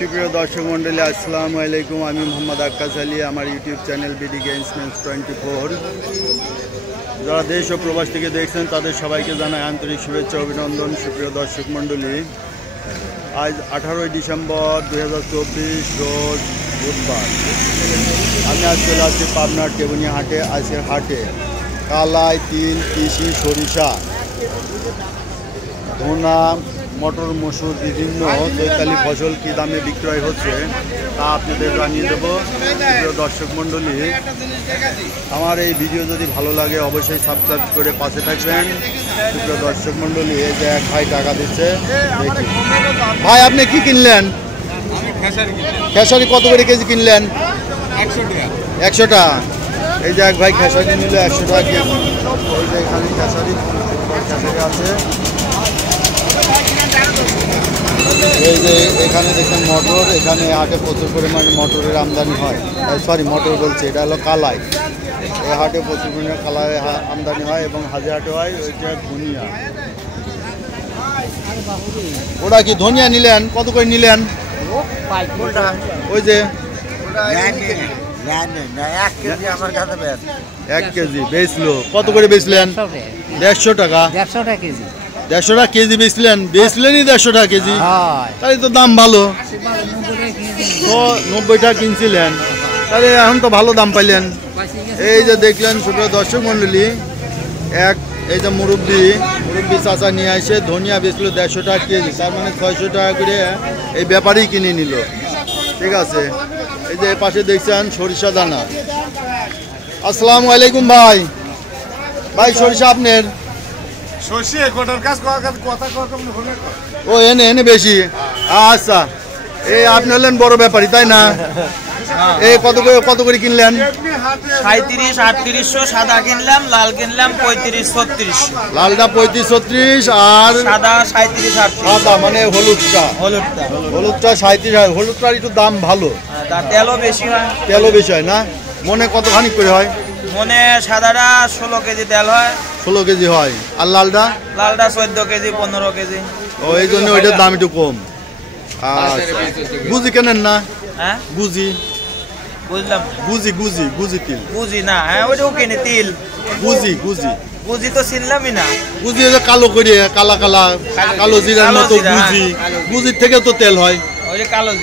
সুপ্রিয় দর্শক মন্ডলী, আসসালামু আলাইকুম। আমি মোহাম্মদ আক্কাস আলী। আমার ইউটিউব চ্যানেল বিডি গেমসম্যান 24। যারা দেশ ও প্রবাস থেকে দেখছেন তাদের সবাইকে জানাই আন্তরিক শুভেচ্ছা অভিনন্দন। সুপ্রিয় দর্শক মন্ডলী, আজ 18 ডিসেম্বর 2024 রোজ বুধবার। আমি আজ চলে আসছি পাবনার টেবুনিয়া হাটে। আজকের হাটে কালাই, তিল, তিসি, সরিষা, ধনা, মটর, মসুর, বিভিন্ন চৈতালি ফসল কী দামে বিক্রয় হচ্ছে তা আপনাদের জানিয়ে দেবো। প্রিয় দর্শক মণ্ডলী, আমার এই ভিডিও যদি ভালো লাগে অবশ্যই সাবস্ক্রাইব করে পাশে থাকবেন। প্রিয় দর্শক মণ্ডলী, এই যে এক ভাই টাকা দিচ্ছে, দেখি। ভাই আপনি কি কিনলেন? খেসারি কত করে কেজি কিনলেন? 100 টাকা। এই যে এক ভাই খেসারি নিল 100 টাকা কেজি। এই যে এখানে খেসারি আছে। এই যে এখানে দেখেন মটর, এখানে হাটে প্রচুর পরিমাণে মটরের আমদানি হয়। সরি, মটর বলছে, এটা হলো কালাই। এই হাটে প্রচুর পরিমাণে কালাই আমদানি হয় এবং হাজার হাটে হয়। ওইটা ধনিয়া। ওরা কি ধনিয়া নিলেন? কত করে নিলেন? ওই যে 1 কেজি বেচলো। কত করে বেচলেন? 150 টাকা। 150 টাকা কেজি। 150 টাকা কেজি বেচলেনই 150 টাকা কেজি। তাহলে তো দাম ভালো। 90 টাকা কিনছিলেন, তাহলে এখন তো ভালো দাম পাইলেন। এই যে দেখলেন ছোট দর্শক মন্ডলী, এই যে মুরব্বী চাচা নিয়ে আসে ধনিয়া বেচলো 150 টাকা কেজি। তার মানে 600 টাকা করে এই ব্যাপারই কিনে নিল। ঠিক আছে। এই যে পাশে দেখছেন সরিষা দানা। আসসালামু আলাইকুম ভাই। ভাই সরিষা আপনার? ও এনে বেশি। আচ্ছা, এই আপনি হলেন বড় ব্যাপারী, তাই না? এই কত করে কিনলেন? 37-38 সাদা কিনলাম, লাল কিনলাম 35-36। লালটা 35-36 আর সাদা 37-38। সাদা মানে হলুদটা 37। হলুদটার একটু দাম ভালো, তেলও বেশি হয়। তেলও বেশি হয় না? মনে কতখানি করে হয়? মনে সাদাটা 16 কেজি তেল হয়। 16 কেজি হয়। আর লালটা 14 কেজি 15 কেজি। ও, এই জন্য ওইটার দাম একটু কম। আচ্ছা, বুঝি কেনেন না? হ্যাঁ বুঝি বুঝলাম। গুজি তিল বুঝি না। হ্যাঁ ওইটাও কিনে তিল। বুঝি তো চিনলামই না। বুঝি কালো করে কালো জিরার মতো গুজির থেকে তো তেল হয়।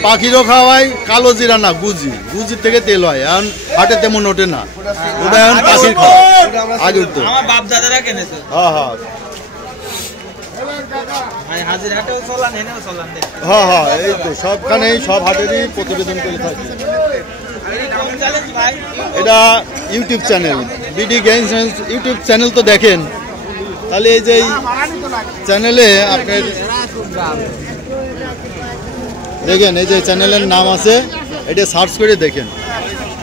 পাখিরও খাওয়াই কালো জিরা না, গুজির থেকে তেল হয়। এখন হাটে তেমন ওঠে না, ওটা এখন পাখির খাওয়া। আগে উঠতো আমার বাপ দাদারা কিনেছে। হ্যাঁ, এই তো সবখানেই সব হাটেরই প্রতিবেদন করে থাকে। এটা YouTube channel BD games YouTube channel তো দেখেন, তাহলে এই যে চ্যানেলে আপনার দেখেন, এই যে চ্যানেলের নাম আছে, এটা সার্চ করে দেখেন।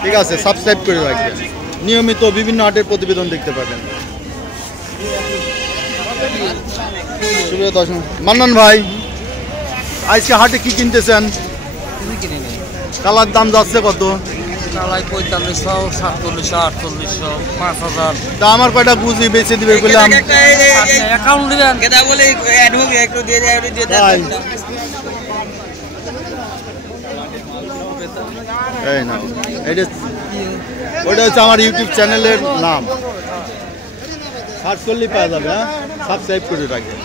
ঠিক আছে, সাবস্ক্রাইব করে রাখবেন। নিয়মিত বিভিন্ন হাটের প্রতিবেদন দেখতে পাবেন। মান্নান ভাই, আজকে হাটে কি কিনতেছেন? কালার দাম যাচ্ছে কত? 4500, 4700, 4800, 5000। তা আমার কয়টা বুঝি বেঁচে দিবে বললাম। অ্যাকাউন্ট দিবেন কেদা বলে অ্যাডভোক একটু দিয়ে দেন। এই না, ওইটা হচ্ছে আমার ইউটিউব চ্যানেলের নাম, সার্চ করলেই পাওয়া যাবে। হ্যাঁ, সাবস্ক্রাইব করে রাখবেন।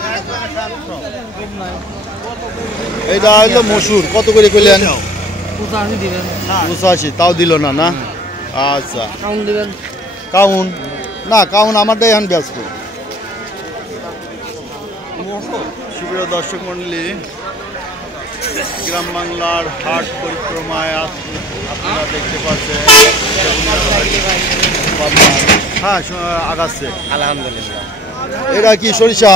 এইটা হলো মসুর। কত করে করলেন? 85। তাও দিল না? না, আচ্ছা। কাউন আমারটাই এখন ব্যস্ত। সুপ্রিয় দর্শক মন্ডলী, গ্রাম বাংলার হাট পরিক্রমায় আপনারা দেখতে পাচ্ছেন। হ্যাঁ, আগাচ্ছে আলহামদুলিল্লাহ। এটা কি সরিষা?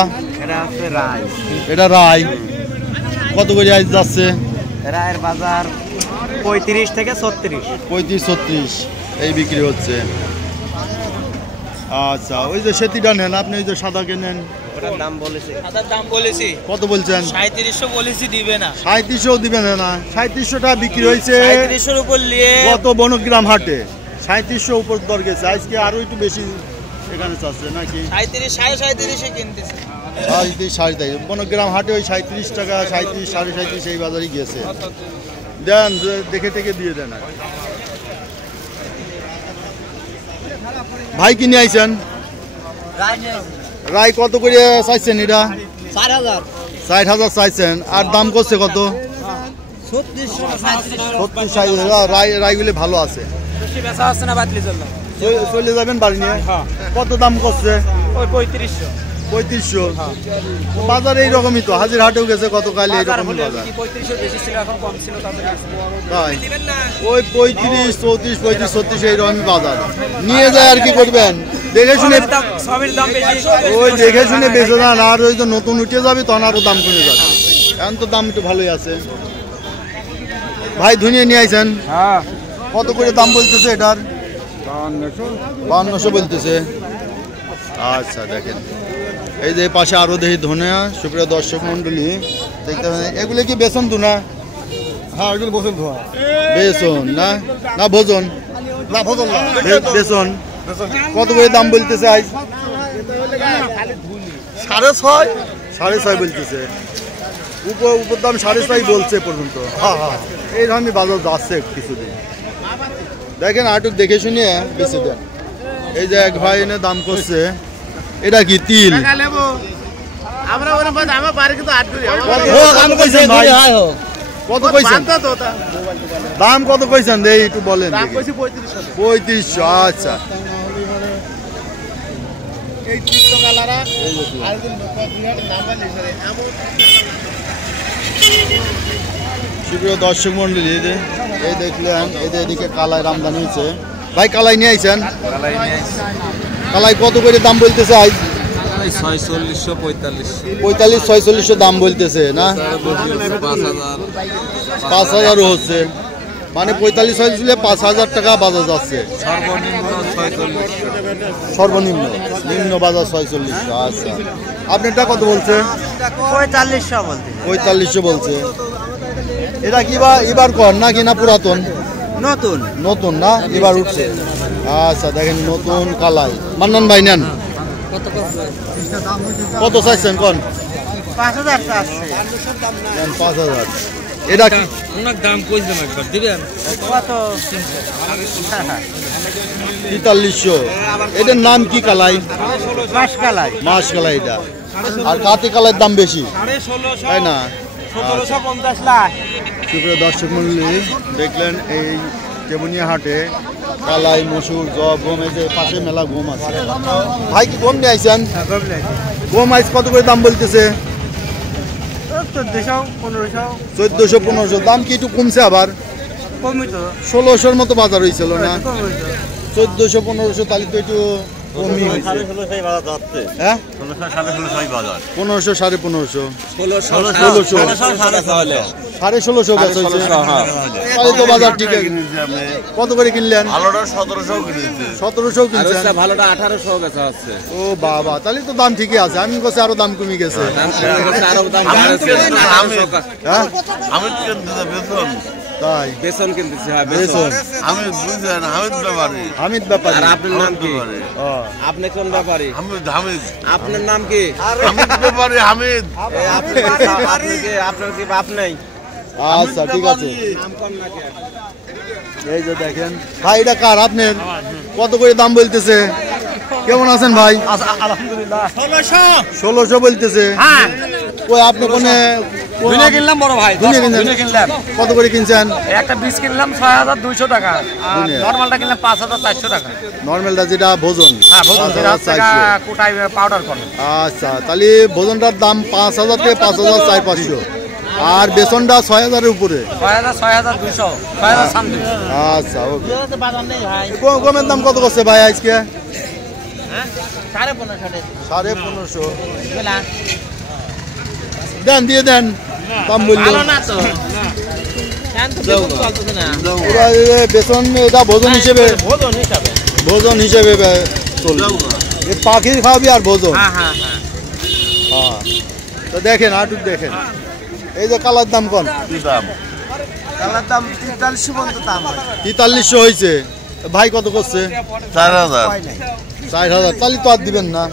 এটা রাই। কত করে আজ যাচ্ছে? রায়ের বাজার 35 থেকে 36। 35-36 এই বিক্রি হচ্ছে। আচ্ছা, ওই যে সেতিটা নেন আপনি, ওই যে সাদা কেনেন, ওটার দাম বলেছি। সাদার দাম বলেছি। কত বলছেন? 3700 বলেছি, দিবে না। 3700 দিবেন না? 3700 টাকা বিক্রি হয়েছে 3700 উপর নিয়ে কত বনগ্রাম হাটে। 3700 উপর দর গেছে। আজকে আরো একটু বেশি এখানে চাচ্ছে নাকি? 37-37.5 কিনতেছে। 37 বনগ্রাম হাটে ওই 37 টাকা, 37 সাড়ে 37 এই বাজারে গিয়েছে। দেন দেখে টেকে দিয়ে দেন। ভাই কিনে আইছেন রায় কত করে চাইছেন? এটা 60,000 চাইছেন। আর দাম করছে কত? 36 রায়গুলি ভালো আছে। চলে যাবেন বাড়ি নিয়ে? কত দাম করছে? 3500। বাজার এইরকমই তো, হাজির হাটেও গেছে গতকাল এইরকমই বাজার। তাই ওই 35, 34, 35, 36 এইরকমই বাজার। নিয়ে যায় আর কি করবেন, দেখে শুনে ওই দেখে শুনে বেঁচে যান। আর ওই যে নতুন উঠে যাবে তখন আরো দাম কমে যাবে। এখন তো দাম একটু ভালোই আছে। ভাই ধুনিয়ে নিয়ে আইছেন? কত করে দাম বলতেছে এটার? 5200 বলতেছে। আচ্ছা দেখেন এই যে পাশে আরো দেখি ধনিয়া। সুপ্রিয় দর্শক মন্ডলী দেখতে পাবেন এগুলো কি বেসন তো না? হ্যাঁ এগুলো বসেন ধোয়া। বেসন না, না ভোজন? না ভোজন না, বেসন। কত করে দাম বলতেছে আজ? 6.5 6.5 বলতেছে। উপর দাম 6.5 বলছে পর্যন্ত। এইরকমই বাজার যাচ্ছে কিছুদিন। দেখেন আটুক দেখে শুনে বেশি দেন। এই যে এক ভাই এনে দাম করছে। এটা কি তিল? কত কইছেন? দাম কত কইছেন একটু বলেন। 3500। আচ্ছা সুপ্রিয় দর্শক মন্ডলী এই দেখলেন এই যে এদিকে কালাই রামদানি হয়েছে। ভাই কালাই নিয়ে আইছেন? কালাই কত করে দাম বলতেছে আজ? 45-46 দাম বলতেছে না? 5000 হচ্ছে, মানে 45 হলে 5000 টাকা বাজার যাচ্ছে সর্বনিম্ন। নিম্ন বাজার 4600। আচ্ছা আপনারটা কত বলছে? 4500 বলছে। এটা কি বা এবার কর না কিনা পুরাতন? নতুন নতুন না, এবার উঠছে। আচ্ছা দেখেন নতুন কালাই। মান্নান ভাই নেন। কত চাইছেন কোন? 5000 নেন 5000। এটা কি দাম কইছেন একবার দিবেন? কত? 4300। এটার নাম কি কালাই? মাসকালাই। মাসকালাই এটা। আর কাতি কালাইয়ের দাম বেশি তাই না? 1750 লাখ। সুপ্রিয় দর্শক মন্ডলী দেখলেন এই কেবুনিয়া হাটে কালাই, মসুর, জব, গম, এই যে পাশে মেলা গম আছে। ভাই কি গম নিয়ে আইছেন? গম আইস কত করে দাম বলতেছে? 1400-1500। দাম কি একটু কমছে আবার? 1600-র মতো বাজার হয়েছিল না? 1400-1500 তাহলে তো একটু কমই হয়েছে। হ্যাঁ 1500, 1550, 1600 বেচা হয়েছে। তাহলে তো বাজার ঠিক আছে। কত করে কিনলেন? 1700 কিনছেন। ভালোটা 1800 বেচা হচ্ছে। ও বাবা, তাহলে তো দাম ঠিকই আছে। আমি কাছে আরো দাম কমে গেছে। হ্যাঁ তাই বেসন কিনতেছি। বেসন। হামিদ ব্যাপারী। আর আপনার নাম কি? আপনি কোন ব্যাপারী? আপনার নাম কি? আপনার কি বাপ নাই? আচ্ছা ঠিক আছে। এই যে দেখেন ভাই এটা কার? আপনার? কত করে দাম বলতেছে? কেমন আছেন ভাই? আলহামদুলিল্লাহ। 1600 বলতেছে। ওই আপনি কোনে কিনলাম বড় ভাই। কিনলাম। কত করে কিনছেন? একটা বীজ কিনলাম 6200 টাকা। আর নরমালটা কিনলাম 5400 টাকা। নরমালটা যেটা ভোজন? হ্যাঁ ভোজন, যেটা টাকা কোটাই পাউডার করে। আচ্ছা তাহলে ভোজনটার দাম 5000 থেকে 5400। আর বেসনটা 6000-এর উপরে। 6200, 6000 সামথিং। আচ্ছা ওকে। গমের দাম কত করছে ভাই আজকে? 1550। দেন দিয়ে দেন দাম বললো। বেতন এটা ভোজন হিসেবে চলবে। পাখির খাওয়াবি আর ভোজন। হ্যাঁ তো দেখেন আটুক দেখেন এই যে কালার দাম কোন? কালার দাম 4300 পর্যন্ত দাম। 4300 হয়েছে। ভাই কত করছে? 4000। 4000 তাহলে তো আর দিবেন না।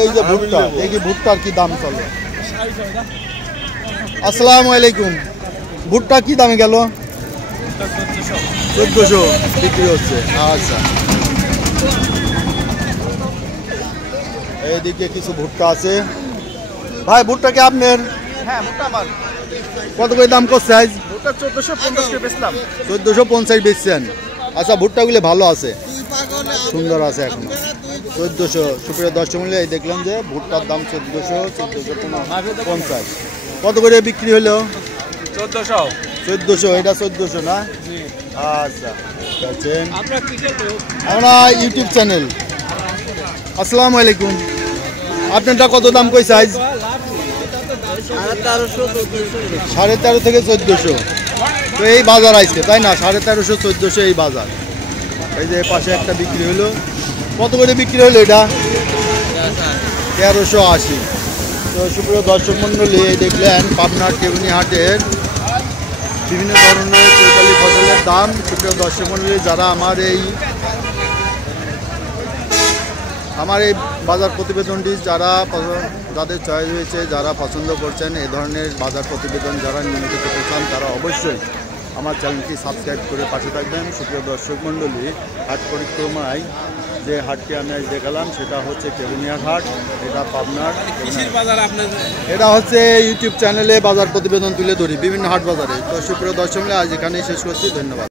এই যে ভুট্টা, দেখি ভুট্টার কি দাম চলে। আসসালামু আলাইকুম। ভুট্টা কি দামে গেল? 1400 বিক্রি হচ্ছে। আচ্ছা, এইদিকে কিছু ভুট্টা আছে। ভাই ভুট্টা কি আপনার? হ্যাঁ ভুট্টা আমার কত করে দাম করছে আজ? ভুট্টা 1450 করে বেচলাম। 1450 বেচছেন। আচ্ছা, ভুট্টাগুলি ভালো আছে, সুন্দর আছে এখনো। 1400। সুপ্রিয় দর্শক মূল্য, এই দেখলাম যে ভুট্টার দাম 1450। কত করে বিক্রি হলো? 1400। এটা 1400 না? আচ্ছা, ঠিক আছে। আমরা ইউটিউব চ্যানেল। আসসালামু আলাইকুম। আপনারটা কত দাম কইছে আজ? 1350 থেকে 1400। তো এই বাজার আজকে, তাই না? 1350 1400 এই বাজার। এই যে পাশে একটা বিক্রি হলো। কত করে বিক্রি হলো এটা? 1380। তো সুপ্রিয় দর্শক মণ্ডলী, এই দেখলেন পাবনার কেবনি হাটের বিভিন্ন ধরনের চৈতালি ফসলের দাম। সুপ্রিয় দর্শক মণ্ডলী, যারা আমার এই বাজার প্রতিবেদনটি যাদের চয়েস হয়েছে, যারা পছন্দ করছেন এই ধরনের বাজার প্রতিবেদন যারা নিয়মিত পেতে চান, তারা অবশ্যই আমার চ্যানেলটি সাবস্ক্রাইব করে পাশে থাকবেন। সুপ্রিয় দর্শক মণ্ডলী, হাট পরিক্রমায় যে হাটটি আমি আজ দেখালাম সেটা হচ্ছে কেবনিয়ার হাট। এটা পাবনার, এটা হচ্ছে ইউটিউব চ্যানেলে বাজার প্রতিবেদন তুলে ধরি বিভিন্ন হাট বাজারে। তো সুপ্রিয় দর্শক মণ্ডলী, আজ এখানেই শেষ করছি। ধন্যবাদ।